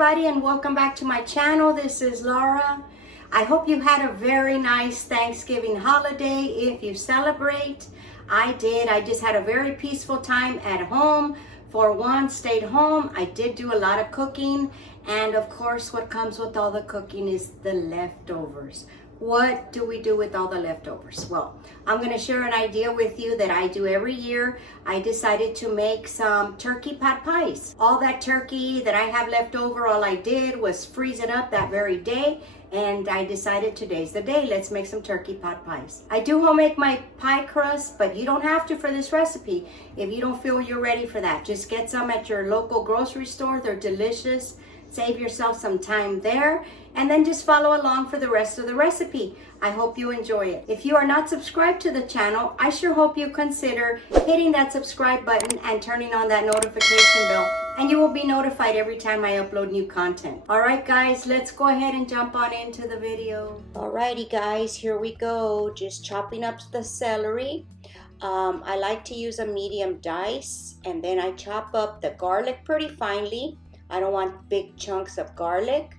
everybody, and welcome back to my channel. This is Laura. I hope you had a very nice Thanksgiving holiday if you celebrate. I did. I just had a very peaceful time at home. For one, stayed home. I did do a lot of cooking, and of course what comes with all the cooking is the leftovers. What do we do with all the leftovers? Well, I'm going to share an idea with you that I do every year. I decided to make some turkey pot pies. All that turkey that I have left over, all I did was freeze it up that very day, and I decided today's the day. Let's make some turkey pot pies. I do homemade my pie crust, but you don't have to for this recipe if you don't feel you're ready for that. Just get some at your local grocery store. They're delicious. Save yourself some time there, and then just follow along for the rest of the recipe. I hope you enjoy it. If you are not subscribed to the channel, I sure hope you consider hitting that subscribe button and turning on that notification bell, and you will be notified every time I upload new content. All right, guys, let's go ahead and jump on into the video. Alrighty, guys, here we go. Just chopping up the celery. I like to use a medium dice, and then I chop up the garlic pretty finely. I don't want big chunks of garlic.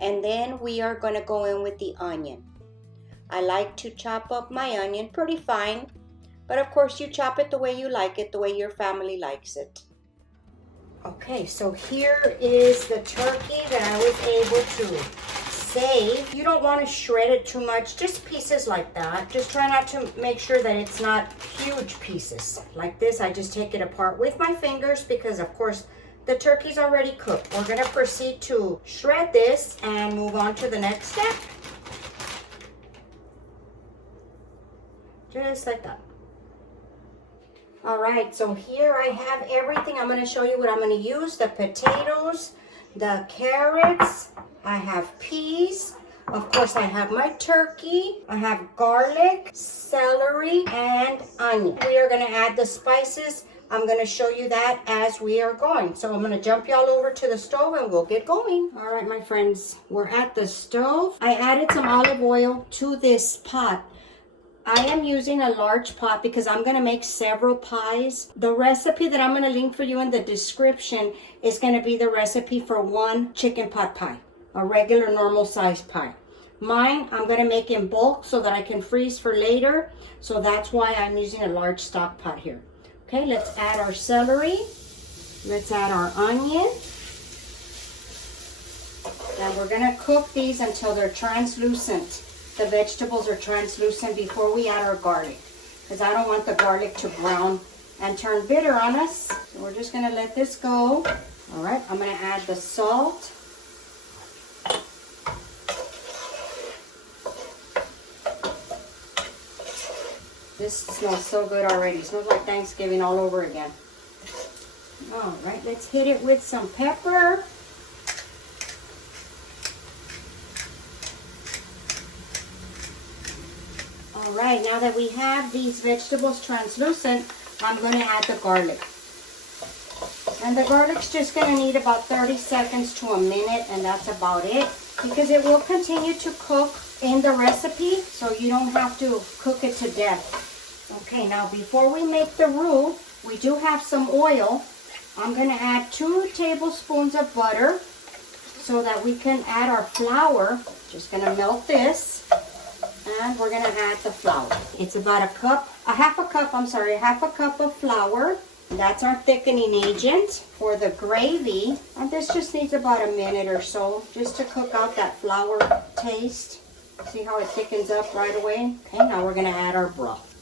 And then we are going to go in with the onion. I like to chop up my onion pretty fine, but of course you chop it the way you like it, the way your family likes it. Okay, so here is the turkey that I was able to save. You don't want to shred it too much, just pieces like that. Just try not to make sure that it's not huge pieces. Like this, I just take it apart with my fingers because of course the turkey's already cooked. We're gonna proceed to shred this and move on to the next step. Just like that. All right, so here I have everything. I'm gonna show you what I'm gonna use. The potatoes, the carrots, I have peas. Of course, I have my turkey. I have garlic, celery, and onion. We are gonna add the spices. I'm going to show you that as we are going. So I'm going to jump y'all over to the stove and we'll get going. All right, my friends, we're at the stove. I added some olive oil to this pot. I am using a large pot because I'm going to make several pies. The recipe that I'm going to link for you in the description is going to be the recipe for one chicken pot pie, a regular normal sized pie. Mine, I'm going to make in bulk so that I can freeze for later. So that's why I'm using a large stock pot here. Okay, let's add our celery. Let's add our onion. And we're going to cook these until they're translucent. The vegetables are translucent before we add our garlic, because I don't want the garlic to brown and turn bitter on us. So we're just going to let this go. All right, I'm going to add the salt. This smells so good already. It smells like Thanksgiving all over again. All right, let's hit it with some pepper. All right, now that we have these vegetables translucent, I'm going to add the garlic. And the garlic's just going to need about 30 seconds to a minute, and that's about it. Because it will continue to cook in the recipe, so you don't have to cook it to death. Okay, now before we make the roux, we do have some oil. I'm going to add 2 tablespoons of butter so that we can add our flour. Just going to melt this, and we're going to add the flour. It's about half a cup of flour. That's our thickening agent for the gravy. And this just needs about a minute or so just to cook out that flour taste. See how it thickens up right away? Okay, now we're going to add our broth.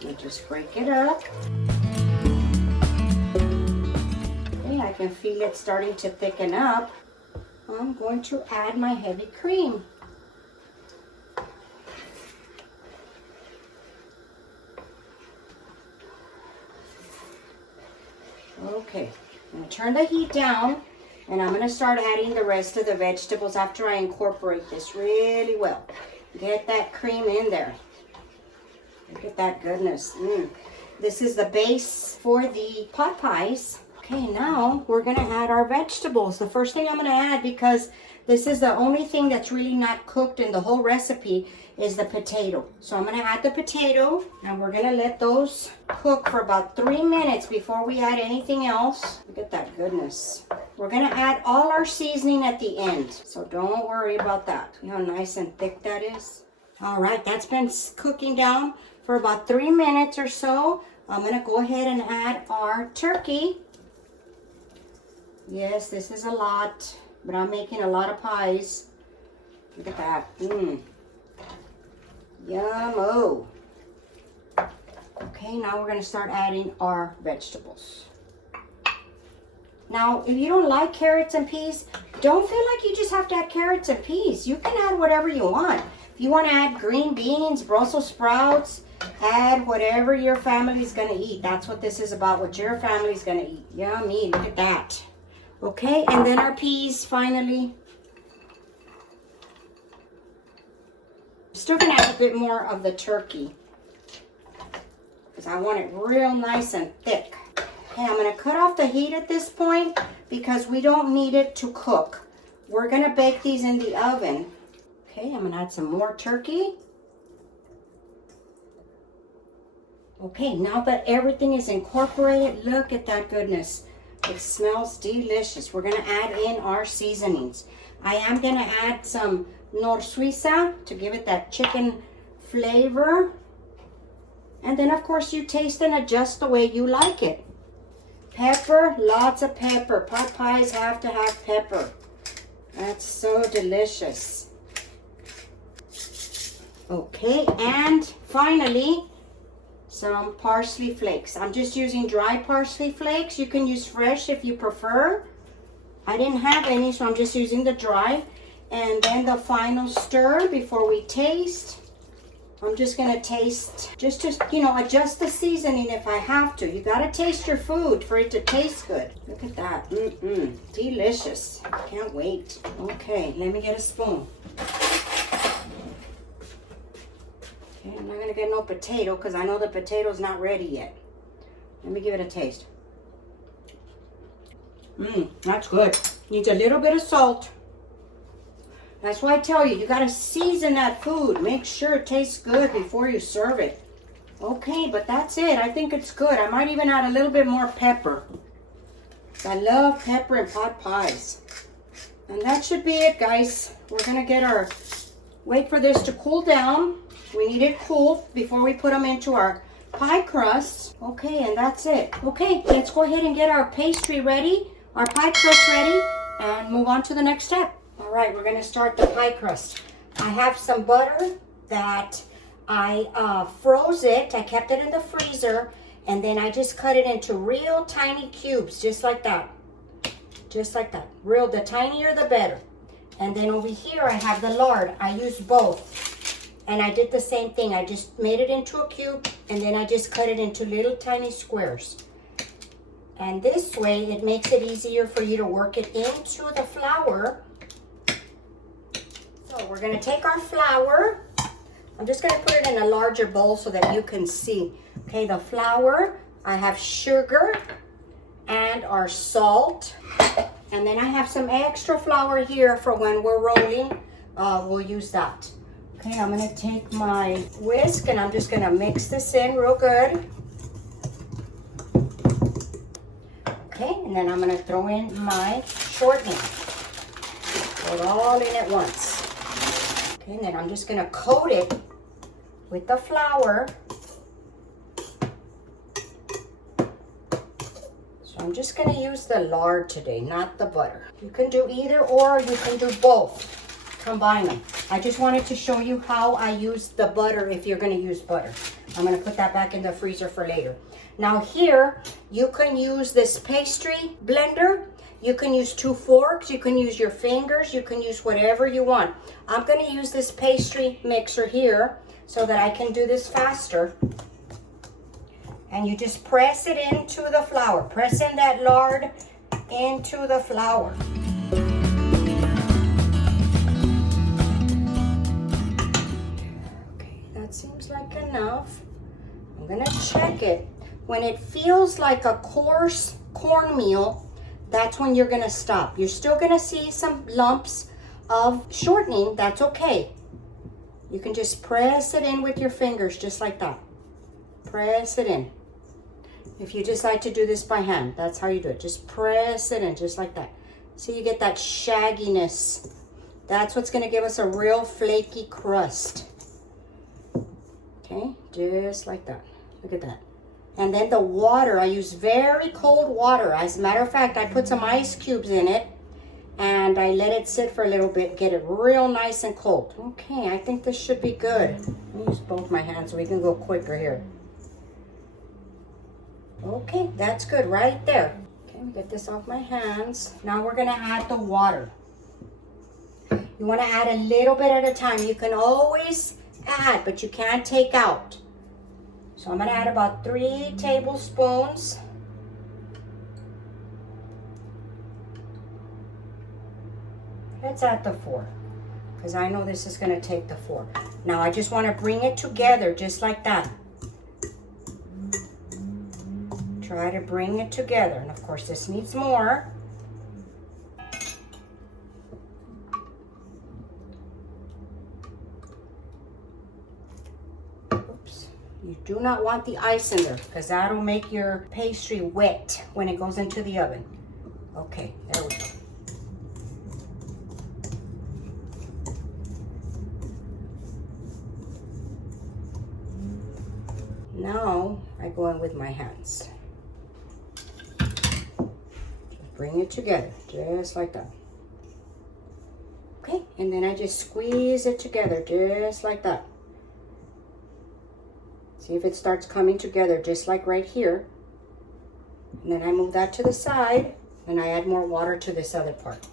You just break it up. Okay, I can feel it starting to thicken up. I'm going to add my heavy cream. Okay, I'm going to turn the heat down, and I'm going to start adding the rest of the vegetables after I incorporate this really well. Get that cream in there. Look at that goodness. This is the base for the pot pies. Okay, now we're gonna add our vegetables. The first thing I'm gonna add, because this is the only thing that's really not cooked in the whole recipe, is the potato. So I'm gonna add the potato, and we're gonna let those cook for about 3 minutes before we add anything else. Look at that goodness. We're gonna add all our seasoning at the end, so don't worry about that. See how nice and thick that is? All right, that's been cooking down for about 3 minutes or so. I'm gonna go ahead and add our turkey. Yes, this is a lot, but I'm making a lot of pies. Look at that. Yum-o. Okay, now we're going to start adding our vegetables. Now, if you don't like carrots and peas, don't feel like you just have to add carrots and peas. You can add whatever you want. If you want to add green beans, Brussels sprouts, add whatever your family's going to eat. That's what this is about, what your family's going to eat. Yummy, look at that. Okay, and then our peas finally. I'm still gonna add a bit more of the turkey because I want it real nice and thick. Okay, I'm gonna cut off the heat at this point because we don't need it to cook. We're gonna bake these in the oven. Okay, I'm gonna add some more turkey. Okay, now that everything is incorporated, look at that goodness. It smells delicious. We're gonna add in our seasonings. I am gonna add some Nor Suiza to give it that chicken flavor. And then of course you taste and adjust the way you like it. Pepper, lots of pepper. Pot pies have to have pepper. That's so delicious. Okay, and finally, some parsley flakes. I'm just using dry parsley flakes. You can use fresh if you prefer. I didn't have any, so I'm just using the dry. And then the final stir before we taste. I'm just gonna taste, just to, adjust the seasoning if I have to. You gotta taste your food for it to taste good. Look at that, delicious. Can't wait. Okay, let me get a spoon. I'm not gonna get no potato because I know the potato's not ready yet. Let me give it a taste. That's good. Needs a little bit of salt. That's why I tell you, you gotta season that food. Make sure it tastes good before you serve it. Okay, but that's it. I think it's good. I might even add a little bit more pepper. I love pepper in pot pies. And that should be it, guys. We're gonna wait for this to cool down. We need it cool before we put them into our pie crust. Okay, and that's it. Okay, let's go ahead and get our pastry ready, our pie crust ready, and move on to the next step. All right, we're gonna start the pie crust. I have some butter that I froze it. I kept it in the freezer, and then I just cut it into real tiny cubes, just like that. Just like that. The tinier the better. And then over here I have the lard. I use both. And I did the same thing. I just made it into a cube, and then I just cut it into little tiny squares. And this way, it makes it easier for you to work it into the flour. So we're gonna take our flour. I'm just gonna put it in a larger bowl so that you can see. Okay, the flour, I have sugar and our salt. And then I have some extra flour here for when we're rolling. We'll use that. Okay, I'm gonna take my whisk and I'm just gonna mix this in real good. Okay, and then I'm gonna throw in my shortening. Throw it all in at once. Okay, and then I'm just gonna coat it with the flour. So I'm just gonna use the lard today, not the butter. You can do either or, you can do both. Combine them. I just wanted to show you how I use the butter if you're going to use butter. I'm going to put that back in the freezer for later. Now here, you can use this pastry blender. You can use 2 forks. You can use your fingers. You can use whatever you want. I'm going to use this pastry mixer here so that I can do this faster. And you just press it into the flour. Press in that lard into the flour. Seems like enough. I'm gonna check it. When it feels like a coarse cornmeal, that's when you're gonna stop. You're still gonna see some lumps of shortening, that's okay. You can just press it in with your fingers, just like that. Press it in. If you decide to do this by hand, that's how you do it. Just press it in, just like that. So you get that shagginess. That's what's gonna give us a real flaky crust. Okay, just like that. Look at that. And then the water, I use very cold water. As a matter of fact, I put some ice cubes in it and I let it sit for a little bit, get it real nice and cold. Okay, I think this should be good. Let me use both my hands so we can go quicker here. Okay, that's good right there. Okay, we get this off my hands. Now we're gonna add the water. You wanna add a little bit at a time. You can always add, but you can't take out. So I'm gonna add about 3 tablespoons. Let's add the 4, because I know this is gonna take the 4. Now I just wanna bring it together just like that. Try to bring it together. And of course this needs more. Oops. You do not want the ice in there because that'll make your pastry wet when it goes into the oven. Okay, there we go. Now I go in with my hands. Bring it together, just like that. Okay, and then I just squeeze it together, just like that. See if it starts coming together, just like right here. And then I move that to the side, and I add more water to this other part.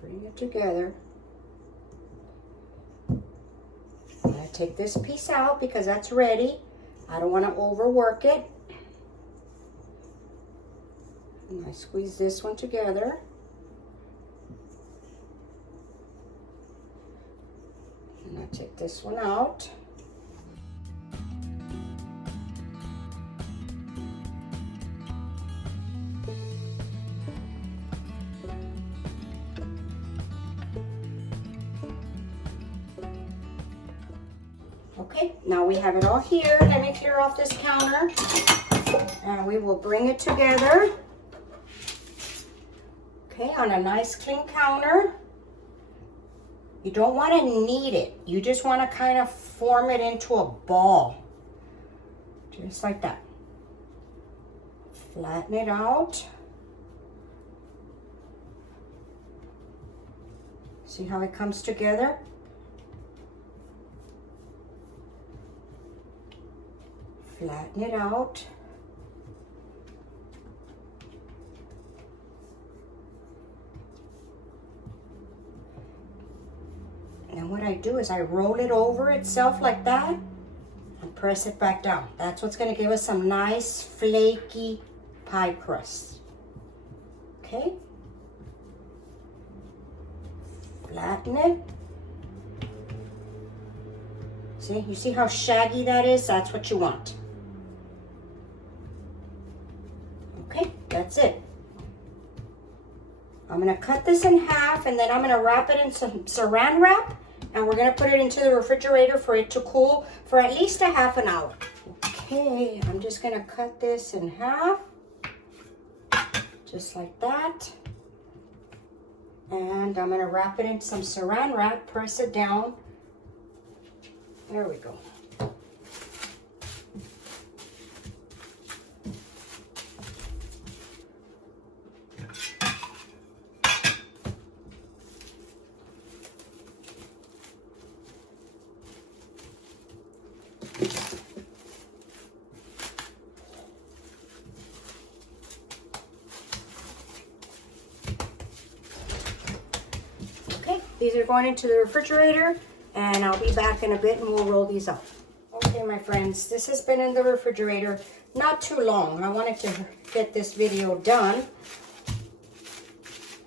Bring it together. I'm going to take this piece out because that's ready. I don't want to overwork it. And I squeeze this one together. And I take this one out. Okay, now we have it all here. Let me clear off this counter and we will bring it together. Okay, on a nice clean counter. You don't want to knead it. You just want to kind of form it into a ball. Just like that. Flatten it out. See how it comes together? Flatten it out. And what I do is I roll it over itself like that and press it back down. That's what's going to give us some nice flaky pie crust. Okay? Flatten it. See, you see how shaggy that is? That's what you want. Okay, that's it. I'm gonna cut this in half and then I'm gonna wrap it in some saran wrap and we're gonna put it into the refrigerator for it to cool for at least a half an hour. Okay, I'm just gonna cut this in half, just like that. And I'm gonna wrap it in some saran wrap, press it down. There we go. Okay, these are going into the refrigerator and I'll be back in a bit and we'll roll these up. Okay, Okay, my friends, this has been in the refrigerator not too long. I wanted to get this video done.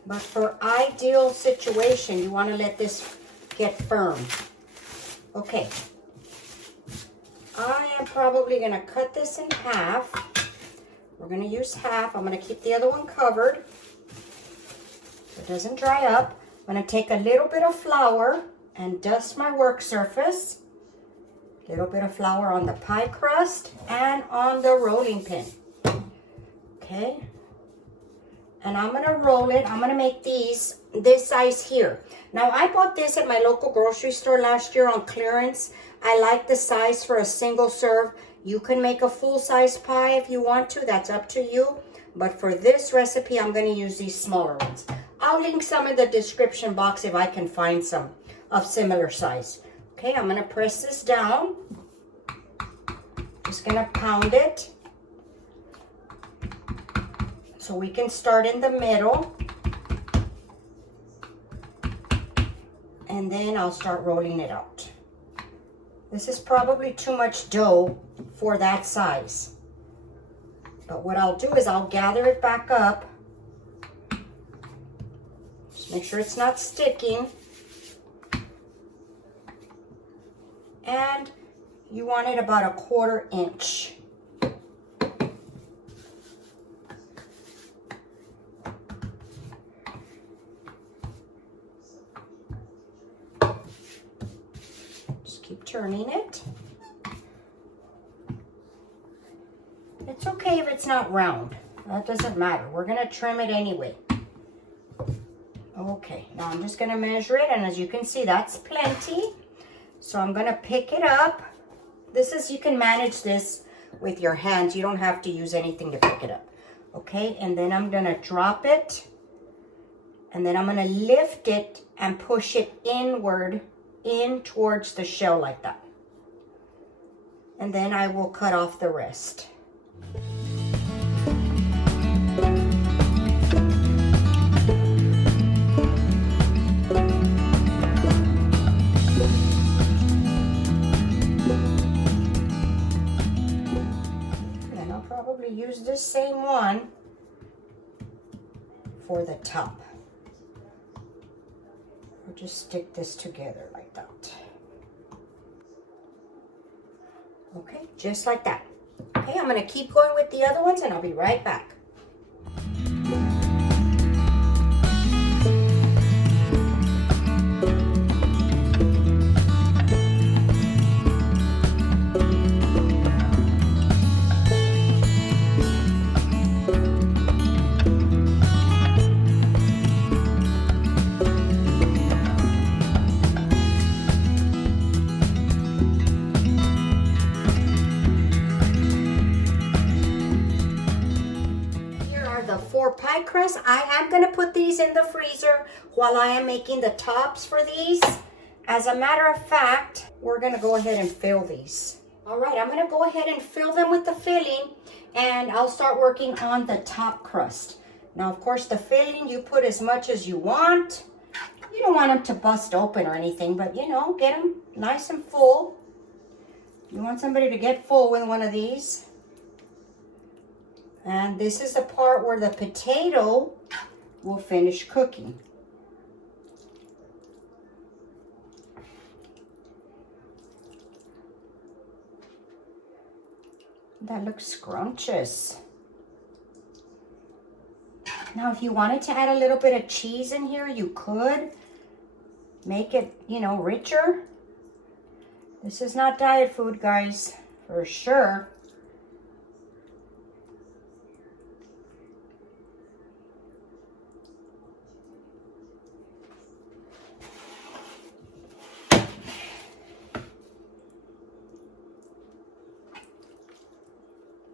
But for ideal situation, you want to let this get firm. Okay. I am probably going to cut this in half. We're going to use half. I'm going to keep the other one covered so it doesn't dry up. I'm going to take a little bit of flour and dust my work surface. A little bit of flour on the pie crust and on the rolling pin. Okay. And I'm going to roll it. I'm going to make these this size here. Now, I bought this at my local grocery store last year on clearance. I like the size for a single serve. You can make a full-size pie if you want to. That's up to you. But for this recipe, I'm going to use these smaller ones. I'll link some in the description box if I can find some of similar size. Okay, I'm going to press this down. Just going to pound it. So we can start in the middle. And then I'll start rolling it out. This is probably too much dough for that size. But what I'll do is I'll gather it back up. Just make sure it's not sticking. And you want it about a 1/4 inch. Keep turning it. It's okay if it's not round. That doesn't matter. We're going to trim it anyway. Okay, now I'm just going to measure it, and as you can see, that's plenty. So I'm going to pick it up. You can manage this with your hands. You don't have to use anything to pick it up. Okay, and then I'm going to drop it, and then I'm going to lift it and push it inward in towards the shell like that. And then I will cut off the rest. And I'll probably use this same one for the top. I'll just stick this together like that. Okay, just like that. Okay, I'm going to keep going with the other ones and I'll be right back. Pie crust. I am going to put these in the freezer while I am making the tops for these. As a matter of fact, we're going to go ahead and fill these. All right, I'm going to go ahead and fill them with the filling, and I'll start working on the top crust. Now, of course, the filling, you put as much as you want. You don't want them to bust open or anything, but you know, get them nice and full. You want somebody to get full with one of these. And this is the part where the potato will finish cooking. That looks scrumptious. Now, if you wanted to add a little bit of cheese in here, you could make it, you know, richer. This is not diet food, guys, for sure.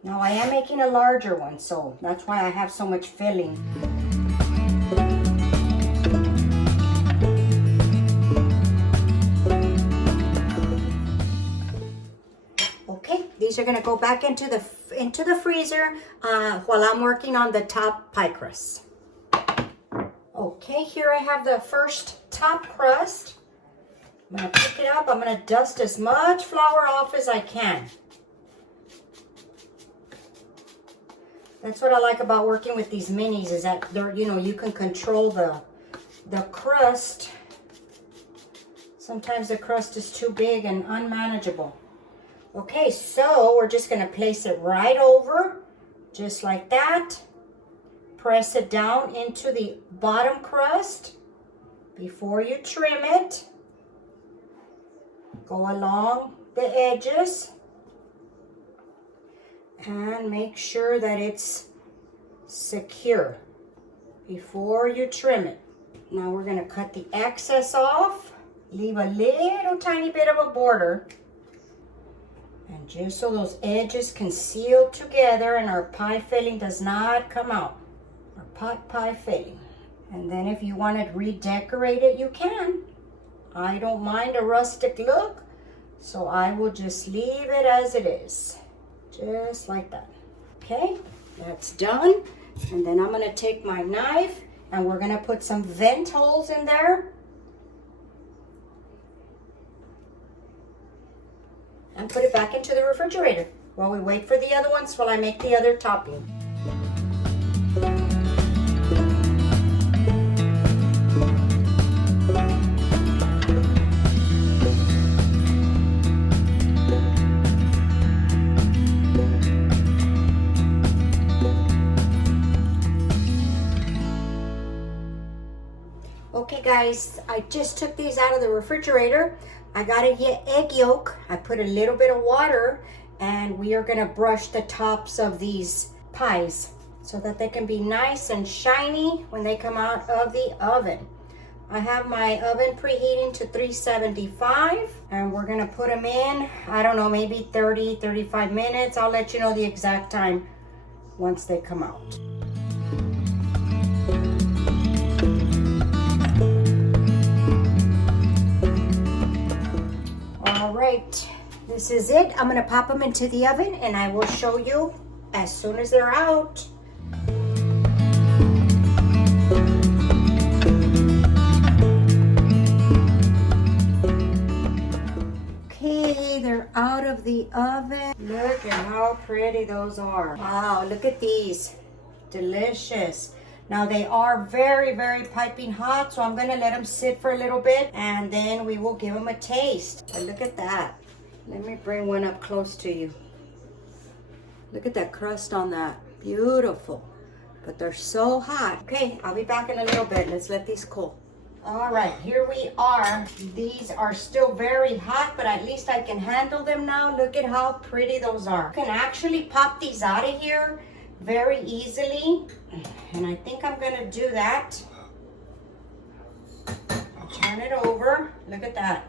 Now I am making a larger one, so that's why I have so much filling. Okay, these are gonna go back into the freezer while I'm working on the top pie crust. Okay, here I have the first top crust. I'm gonna pick it up. I'm gonna dust as much flour off as I can. That's what I like about working with these minis, is that they're, you know, you can control the crust. Sometimes the crust is too big and unmanageable. Okay, so we're just gonna place it right over, just like that. Press it down into the bottom crust before you trim it. Go along the edges and make sure that it's secure before you trim it. Now we're gonna cut the excess off. Leave a little tiny bit of a border. And just so those edges can seal together and our pie filling does not come out. Our pot pie filling. And then if you want to redecorate it, you can. I don't mind a rustic look, so I will just leave it as it is. Just like that. Okay, that's done. And then I'm gonna take my knife and we're gonna put some vent holes in there. And put it back into the refrigerator while we wait for the other ones while I make the other topping. Okay guys, I just took these out of the refrigerator. I got a egg yolk. I put a little bit of water and we are gonna brush the tops of these pies so that they can be nice and shiny when they come out of the oven. I have my oven preheating to 375 and we're gonna put them in, I don't know, maybe 30-35 minutes. I'll let you know the exact time once they come out. All right, this is it. I'm gonna pop them into the oven and I will show you as soon as they're out. Okay, they're out of the oven. Look at how pretty those are. Wow, look at these. Delicious. Now they are very, very piping hot, so I'm gonna let them sit for a little bit and then we will give them a taste. But look at that. Let me bring one up close to you. Look at that crust on that. Beautiful. But they're so hot. Okay, I'll be back in a little bit. Let's let these cool. All right, here we are. These are still very hot, but at least I can handle them now. Look at how pretty those are. You can actually pop these out of here very easily. And I think I'm gonna do that. I'll turn it over. Look at that.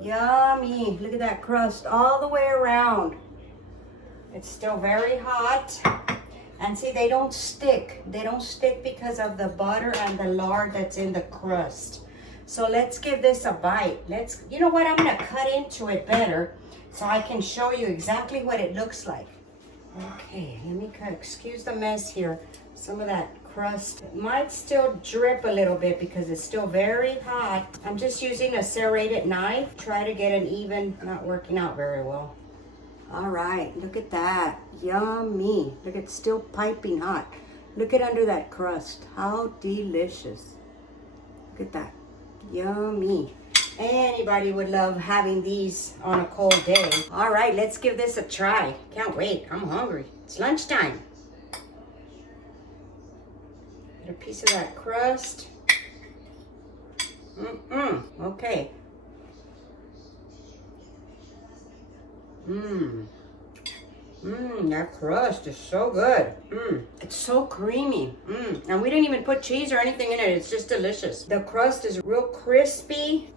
Yummy. Look at that crust all the way around. It's still very hot. And see, they don't stick. They don't stick because of the butter and the lard that's in the crust. So let's give this a bite. You know what? I'm gonna cut into it better so I can show you exactly what it looks like. Okay, let me cut. Excuse the mess here. Some of that crust might still drip a little bit because it's still very hot. I'm just using a serrated knife. Try to get an even, not working out very well. All right, look at that. Yummy. Look, it's still piping hot. Look at under that crust. How delicious. Look at that. Yummy. Anybody would love having these on a cold day. All right, let's give this a try. Can't wait. I'm hungry. It's lunchtime. Get a piece of that crust. Okay. That crust is so good. It's so creamy. And we didn't even put cheese or anything in it. It's just delicious. The crust is real crispy.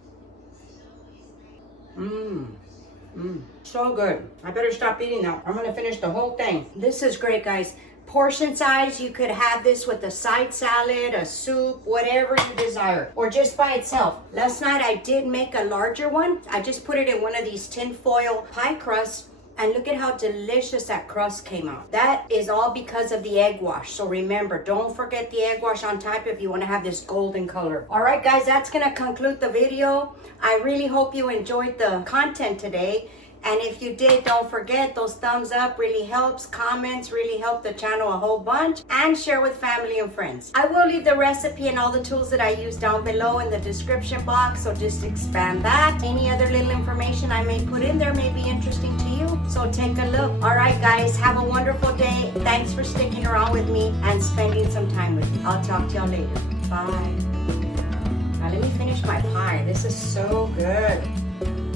So good. I better stop eating now. I'm gonna finish the whole thing. This is great, guys. Portion size, you could have this with a side salad, a soup, whatever you desire, or just by itself. Last night I did make a larger one. I just put it in one of these tin foil pie crusts And look at how delicious that crust came out. That is all because of the egg wash. So remember, don't forget the egg wash on top if you want to have this golden color. All right, guys, that's going to conclude the video. I really hope you enjoyed the content today. And if you did, don't forget those thumbs up really helps. Comments really help the channel a whole bunch. And share with family and friends. I will leave the recipe and all the tools that I use down below in the description box. So just expand that. Any other little information I may put in there may be interesting to you. So take a look. All right, guys, have a wonderful day. Thanks for sticking around with me and spending some time with me. I'll talk to y'all later. Bye. Now let me finish my pie. This is so good.